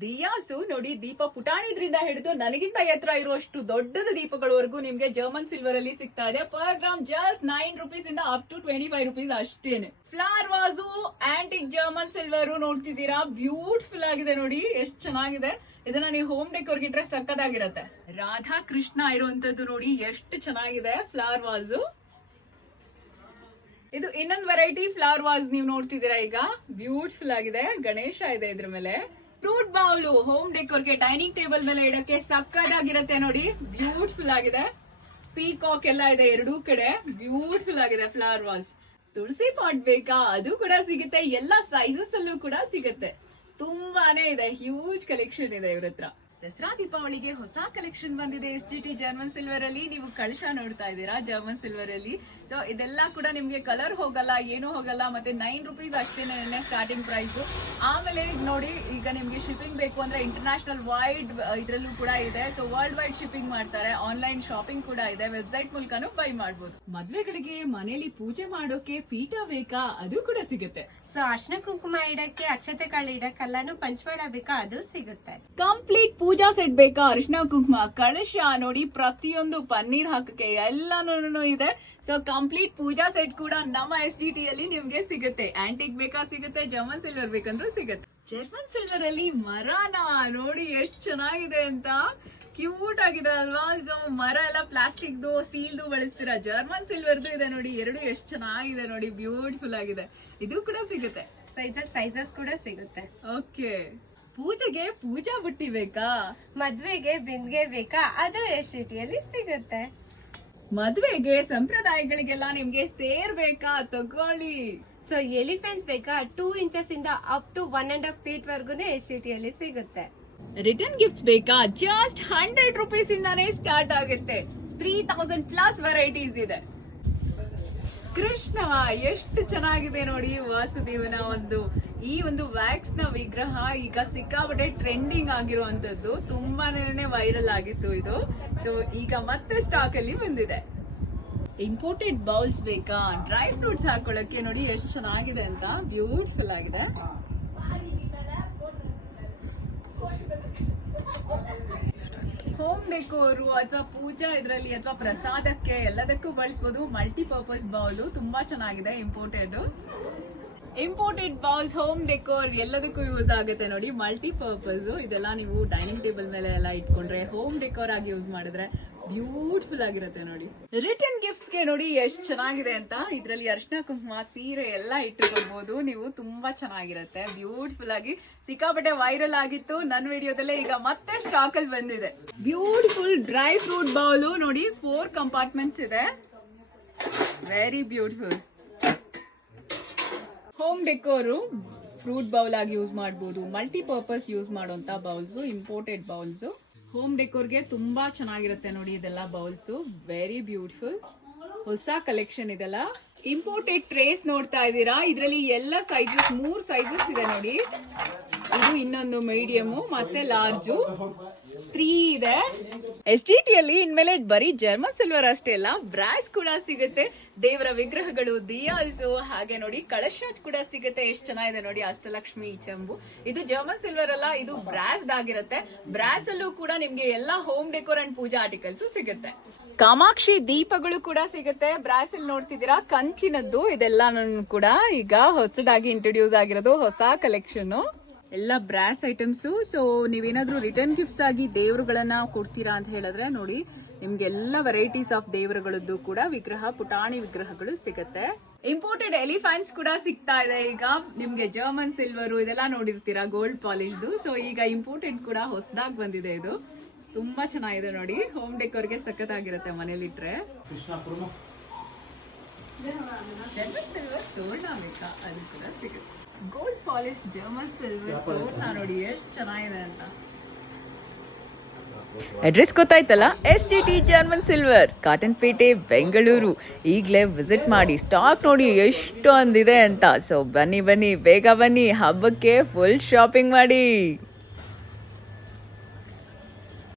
ದಿಯಾಸು ನೋಡಿ, ದೀಪ ಪುಟಾಣಿದ್ರಿಂದ ಹಿಡಿದು ನನಗಿಂತ ಎತ್ತರ ಇರುವಷ್ಟು ದೊಡ್ಡದ ದೀಪಗಳವರೆಗೂ ನಿಮ್ಗೆ ಜರ್ಮನ್ ಸಿಲ್ವರ್ ಅಲ್ಲಿ ಸಿಗ್ತಾ ಇದೆ. ಪರ್ ಗ್ರಾಮ್ ಜಸ್ಟ್ 9 rupees ಇಂದ ಅಪ್ ಟು 25 rupees ಅಷ್ಟೇನೆ. Flower Vasu antique German silver ನೋಡ್ತಿದ್ದೀರಾ, ಬ್ಯೂಟಿಫುಲ್ ಆಗಿದೆ ನೋಡಿ, ಎಷ್ಟು ಚೆನ್ನಾಗಿದೆ. ಇದನ್ನ ನೀವು ಹೋಮ್ ಡೆಕೋರ್ಗೆ ಇಟ್ರೆ ಸಕ್ಕದಾಗಿರತ್ತೆ. ರಾಧಾ ಕೃಷ್ಣ ಇರುವಂತದ್ದು ನೋಡಿ, ಎಷ್ಟು ಚೆನ್ನಾಗಿದೆ ಫ್ಲವರ್ ವಾಸು. ಇದು ಇನ್ನೊಂದು ವೆರೈಟಿ ಫ್ಲವರ್ ವಾಸ್ ನೀವು ನೋಡ್ತಿದ್ದೀರಾ ಈಗ, ಬ್ಯೂಟಿಫುಲ್ ಆಗಿದೆ. ಗಣೇಶ ಇದೆ ಇದ್ರ ಮೇಲೆ. ಫ್ರೂಟ್ ಬೌಲು ಹೋಮ್ ಡೆಕೋರ್ಗೆ ಡೈನಿಂಗ್ ಟೇಬಲ್ ಮೇಲೆ ಇಡಕ್ಕೆ ಸಕ್ಕದಾಗಿರತ್ತೆ ನೋಡಿ, ಬ್ಯೂಟಿಫುಲ್ ಆಗಿದೆ. ಪೀಕಾಕ್ ಎಲ್ಲ ಇದೆ ಎರಡೂ ಕಡೆ, ಬ್ಯೂಟಿಫುಲ್ ಆಗಿದೆ ಫ್ಲವರ್ ವಾಸ್. ತುಳಸಿ ಪಾಟ್ ಬೇಕಾ, ಅದು ಕೂಡ ಸಿಗುತ್ತೆ. ಎಲ್ಲ ಸೈಜಸ್ ಅಲ್ಲೂ ಕೂಡ ಸಿಗುತ್ತೆ. ತುಂಬಾನೇ ಇದೆ, ಹ್ಯೂಜ್ ಕಲೆಕ್ಷನ್ ಇದೆ ಇವ್ರ ಹತ್ರ. ದಸರಾ ದೀಪಾವಳಿಗೆ ಹೊಸ ಕಲೆಕ್ಷನ್ ಬಂದಿದೆ SGT ಜರ್ಮನ್ ಸಿಲ್ವರ್ ಅಲ್ಲಿ. ನೀವು ಕಳಶ ನೋಡ್ತಾ ಇದ್ದೀರಾ ಜರ್ಮನ್ ಸಿಲ್ವರ್ ಅಲ್ಲಿ. ಸೊ ಇದೆಲ್ಲ ಕೂಡ ನಿಮ್ಗೆ ಕಲರ್ ಹೋಗಲ್ಲ, ಏನು ಹೋಗಲ್ಲ. ಮತ್ತೆ 9 rupees ಅಷ್ಟೇನೆ ಸ್ಟಾರ್ಟಿಂಗ್ ಪ್ರೈಸ್. ಆಮೇಲೆ ನೋಡಿ, ಈಗ ನಿಮ್ಗೆ ಶಿಪ್ಪಿಂಗ್ ಬೇಕು ಅಂದ್ರೆ ಇಂಟರ್ನ್ಯಾಷನಲ್ ವೈಡ್ ಇದ್ರಲ್ಲೂ ಕೂಡ ಇದೆ. ಸೊ ವರ್ಲ್ಡ್ ವೈಡ್ ಶಿಪ್ಪಿಂಗ್ ಮಾಡ್ತಾರೆ. ಆನ್ಲೈನ್ ಶಾಪಿಂಗ್ ಕೂಡ ಇದೆ, ವೆಬ್ಸೈಟ್ ಮೂಲಕನೂ ಬೈ ಮಾಡಬಹುದು. ಮದ್ವೆಗಳಿಗೆ ಮನೆಯಲ್ಲಿ ಪೂಜೆ ಮಾಡೋಕೆ ಪೀಠ ಬೇಕಾ, ಅದು ಕೂಡ ಸಿಗುತ್ತೆ. ಸೊ ಅರ್ಶನ ಕುಂಕುಮ ಇಡಕ್ಕೆ, ಅಕ್ಷತೆ ಕಾಳು ಇಡಕ್ಕೆಲ್ಲಾನು ಪಂಚವಾಳ ಬೇಕಾ, ಅದು ಸಿಗುತ್ತೆ. ಕಂಪ್ಲೀಟ್ ಪೂಜಾ ಸೆಟ್ ಬೇಕಾ, ಅರಿಶಿನ ಕುಂಕುಮ, ಕಳಶ ನೋಡಿ, ಪ್ರತಿಯೊಂದು ಪನ್ನೀರ್ ಹಾಕಕ್ಕೆ ಎಲ್ಲಾನು ಇದೆ. ಸೊ ಕಂಪ್ಲೀಟ್ ಪೂಜಾ ಸೆಟ್ ಕೂಡ ನಮ್ಮ SGT ಅಲ್ಲಿ ನಿಮ್ಗೆ ಸಿಗುತ್ತೆ. ಆಂಟಿಕ್ ಬೇಕಾ ಸಿಗುತ್ತೆ, ಜರ್ಮನ್ ಸಿಲ್ವರ್ ಬೇಕಂದ್ರೂ ಸಿಗುತ್ತೆ. ಜರ್ಮನ್ ಸಿಲ್ವರ್ ಅಲ್ಲಿ ಮರಾನ ನೋಡಿ ಎಷ್ಟು ಚೆನ್ನಾಗಿದೆ ಅಂತ, ಕ್ಯೂಟ್ ಆಗಿದೆ ಅಲ್ವಾ. ಸೊ ಮರ ಎಲ್ಲ ಪ್ಲಾಸ್ಟಿಕ್ದು ಸ್ಟೀಲ್ದು ಬಳಸ್ತೀರಾ, ಜರ್ಮನ್ ಸಿಲ್ವರ್ದು ಇದೆ ನೋಡಿ, ಎರಡು ಎಷ್ಟು ಚೆನ್ನಾಗಿದೆ ನೋಡಿ, ಬ್ಯೂಟಿಫುಲ್ ಆಗಿದೆ. ಇದು ಕೂಡ ಸಿಗುತ್ತೆ. ಸೈಜಸ್ ಕೂಡ ಸಿಗುತ್ತೆ. ಓಕೆ. ಪೂಜೆಗೆ ಪೂಜಾ ಬುಟ್ಟಿ ಬೇಕಾ, ಮದ್ವೆಗೆ ಬಿಂದಿಗೆ ಬೇಕಾ, ಅದು SGT ಅಲ್ಲಿ ಸಿಗುತ್ತೆ. ಮದ್ವೆಗೆ ಸಂಪ್ರದಾಯಗಳಿಗೆಲ್ಲ ನಿಮ್ಗೆ ಸೇರ್ ಬೇಕಾ, ತಗೊಳ್ಳಿ. ಸೊ ಎಲಿಫೆಂಟ್ಸ್ ಬೇಕಾ, 2 inches ಇಂದ ಅಪ್ ಟು 1.5 feet ವರ್ಗು SGT ಅಲ್ಲಿ ಸಿಗುತ್ತೆ. ರಿಟರ್ನ್ ಗಿಫ್ಟ್ಸ್ ಬೇಕಾ, ಜಸ್ಟ್ 100 rupees ಇಂದಾನೇ ಸ್ಟಾರ್ಟ್ ಆಗುತ್ತೆ. 3000 ಪ್ಲಸ್ ವೆರೈಟೀಸ್ ಇದೆ. ಕೃಷ್ಣವ ಎಷ್ಟು ಚೆನ್ನಾಗಿದೆ ನೋಡಿ, ವಾಸುದೇವನ ಈ ಒಂದು ವ್ಯಾಕ್ಸ್ ನ ವಿಗ್ರಹ ಈಗ ಸಿಕ್ಕಾಪಟ್ಟೆ ಟ್ರೆಂಡಿಂಗ್ ಆಗಿರುವಂತದ್ದು, ತುಂಬಾನೇ ವೈರಲ್ ಆಗಿತ್ತು ಇದು. ಸೊ ಈಗ ಮತ್ತೆ ಸ್ಟಾಕ್ ಅಲ್ಲಿ ಬಂದಿದೆ. ಇಂಪೋರ್ಟೆಡ್ ಬೌಲ್ಸ್ ಬೇಕಾ, ಡ್ರೈ ಫ್ರೂಟ್ಸ್ ಹಾಕೊಳ್ಳಕ್ಕೆ ನೋಡಿ ಎಷ್ಟು ಚೆನ್ನಾಗಿದೆ ಅಂತ, ಬ್ಯೂಟಿಫುಲ್ ಆಗಿದೆ. ಹೋಮ್ ಡೆಕೋರು ಅಥವಾ ಪೂಜಾ ಇದರಲ್ಲಿ ಅಥವಾ ಪ್ರಸಾದಕ್ಕೆ ಎಲ್ಲದಕ್ಕೂ ಬಳಸಬಹುದು. ಮಲ್ಟಿಪರ್ಪಸ್ ಬೌಲು ತುಂಬಾ ಚೆನ್ನಾಗಿದೆ. ಇಂಪೋರ್ಟೆಡ್ ಬೌಲ್ಸ್ ಹೋಮ್ ಡೆಕೋರ್ ಎಲ್ಲದಕ್ಕೂ ಯೂಸ್ ಆಗುತ್ತೆ ನೋಡಿ, ಮಲ್ಟಿಪರ್ಪಸ್. ಇದೆಲ್ಲ ನೀವು ಡೈನಿಂಗ್ ಟೇಬಲ್ ಮೇಲೆ ಎಲ್ಲ ಇಟ್ಕೊಂಡ್ರೆ ಹೋಮ್ ಡೆಕೋರ್ ಆಗಿ ಯೂಸ್ ಮಾಡಿದ್ರೆ ಬ್ಯೂಟಿಫುಲ್ ಆಗಿರುತ್ತೆ ನೋಡಿ. ರಿಟರ್ನ್ ಗಿಫ್ಟ್ಸ್ ಗೆ ನೋಡಿ ಎಷ್ಟು ಚೆನ್ನಾಗಿದೆ ಅಂತ, ಇದರಲ್ಲಿ ಅರ್ಶಿನ ಕುಂಕುಮ, ಸೀರೆ ಎಲ್ಲ ಇಟ್ಟುಕೊಳ್ಬಹುದು ನೀವು, ತುಂಬಾ ಚೆನ್ನಾಗಿರುತ್ತೆ. ಬ್ಯೂಟಿಫುಲ್ ಆಗಿ ಸಿಕ್ಕಾಪಟ್ಟೆ ವೈರಲ್ ಆಗಿತ್ತು ನನ್ನ ವಿಡಿಯೋದಲ್ಲೇ, ಈಗ ಮತ್ತೆ ಸ್ಟಾಕ್ ಅಲ್ಲಿ ಬಂದಿದೆ. ಬ್ಯೂಟಿಫುಲ್ ಡ್ರೈ ಫ್ರೂಟ್ ಬೌಲು ನೋಡಿ, 4 compartments ಇದೆ, very beautiful. Home decor fruit bowl ಆಗಿ ಯೂಸ್ ಮಾಡಬಹುದು, ಮಲ್ಟಿಪರ್ಪಸ್ ಯೂಸ್ ಮಾಡುವಂತ ಬೌಲ್ಸ್, ಇಂಪೋರ್ಟೆಡ್ ಬೌಲ್ಸ್. ಹೋಮ್ ಡೆಕೋರ್ಗೆ ತುಂಬಾ ಚೆನ್ನಾಗಿರುತ್ತೆ ನೋಡಿ ಇದೆಲ್ಲ ಬೌಲ್ಸ್, ವೆರಿ ಬ್ಯೂಟಿಫುಲ್. ಹೊಸ ಕಲೆಕ್ಷನ್ ಇದೆಲ್ಲ. ಇಂಪೋರ್ಟೆಡ್ ಟ್ರೇಸ್ ನೋಡ್ತಾ ಇದ್ದೀರಾ, ಇದರಲ್ಲಿ ಎಲ್ಲ ಸೈಜಸ್ 3 sizes ಇದೆ ನೋಡಿ. ಇದು ಇನ್ನೊಂದು ಮೀಡಿಯಮ್ ಮತ್ತೆ ಲಾರ್ಜ್ 3 ಇದೆ. SGT ಅಲ್ಲಿ ಇನ್ಮೇಲೆ ಬರೀ ಜರ್ಮನ್ ಸಿಲ್ವರ್ ಅಷ್ಟೇ ಅಲ್ಲ, ಬ್ರಾಸ್ ಕೂಡ ಸಿಗುತ್ತೆ. ದೇವರ ವಿಗ್ರಹಗಳು, ದಿಯಾಸು, ಹಾಗೆ ನೋಡಿ ಕಳಶ ಕೂಡ ಸಿಗುತ್ತೆ. ಎಷ್ಟು ಚೆನ್ನಾಗಿದೆ ನೋಡಿ, ಅಷ್ಟಲಕ್ಷ್ಮಿ ಚಂಬು. ಇದು ಜರ್ಮನ್ ಸಿಲ್ವರ್ ಅಲ್ಲ, ಇದು ಬ್ರಾಸ್ ಆಗಿರುತ್ತೆ. ಬ್ರಾಸ್ ಅಲ್ಲೂ ಕೂಡ ನಿಮ್ಗೆ ಎಲ್ಲ home decor and puja articles ಸಿಗುತ್ತೆ. ಕಾಮಾಕ್ಷಿ ದೀಪಗಳು ಕೂಡ ಸಿಗುತ್ತೆ. ಬ್ರಾಸ್ ಅಲ್ಲಿ ನೋಡ್ತಿದ್ದೀರಾ, ಕಂಚಿನದ್ದು. ಇದೆಲ್ಲ ಕೂಡ ಈಗ ಹೊಸದಾಗಿ ಇಂಟ್ರೊಡ್ಯೂಸ್ ಆಗಿರೋದು, ಹೊಸ ಕಲೆಕ್ಷನ್. ಎಲ್ಲ ಬ್ರಾಸ್ ಐಟಮ್ಸ್. ಸೊ ನೀವೇನಾದ್ರೂ ರಿಟರ್ನ್ ಗಿಫ್ಟ್ಸ್ ಆಗಿ ದೇವರುಗಳನ್ನ ಕೊಡ್ತೀರಾ ಅಂತ ಹೇಳಿದ್ರೆ ನೋಡಿ, ನಿಮ್ಗೆ ಎಲ್ಲ ವೆರೈಟೀಸ್ ಆಫ್ ದೇವರುಗಳದ್ದು ಕೂಡ ವಿಗ್ರಹ, ಪುಟಾಣಿ ವಿಗ್ರಹಗಳು ಸಿಗುತ್ತೆ. ಇಂಪೋರ್ಟೆಡ್ ಎಲಿಫೆಂಟ್ಸ್ ಕೂಡ ಸಿಗ್ತಾ ಇದೆ ಈಗ ನಿಮ್ಗೆ. ಜರ್ಮನ್ ಸಿಲ್ವರ್ ಇದೆಲ್ಲ ನೋಡಿರ್ತೀರಾ, ಗೋಲ್ಡ್ ಪಾಲಿಶ್ದು. ಸೊ ಈಗ ಇಂಪೋರ್ಟೆಡ್ ಕೂಡ ಹೊಸದಾಗಿ ಬಂದಿದೆ. ಇದು ತುಂಬಾ ಚೆನ್ನಾಗಿದೆ ನೋಡಿ, ಹೋಮ್ ಡೆಕೋರ್ಗೆ ಸಖತ್ತಾಗಿರುತ್ತೆ ಮನೇಲಿಟ್ರೆ. ಜರ್ಮನ್ ಸಿಲ್ವರ್ ತೋರಣ ಬೇಕಾ, ಅದು ಕೂಡ ಸಿಗುತ್ತೆ. ಗೋಲ್ಡ್ ಪಾಲಿಶ್ ಜರ್ಮನ್ ಸಿಲ್ವರ್ ತೋರಣ ನೋಡಿ ಎಷ್ಟು ಚೆನ್ನಾಗಿದೆ ಅಂತ. ಅಡ್ರೆಸ್ ಗೊತ್ತಾಯ್ತಲ್ಲ, SGT ಜರ್ಮನ್ ಸಿಲ್ವರ್, ಕಾಟನ್ ಪೇಟೆ, ಬೆಂಗಳೂರು. ಈಗಲೇ ವಿಸಿಟ್ ಮಾಡಿ, ಸ್ಟಾಕ್ ನೋಡಿ ಎಷ್ಟೊಂದಿದೆ ಅಂತ. ಸೊ ಬನ್ನಿ ಬೇಗ ಬನ್ನಿ, ಹಬ್ಬಕ್ಕೆ ಫುಲ್ ಶಾಪಿಂಗ್ ಮಾಡಿ.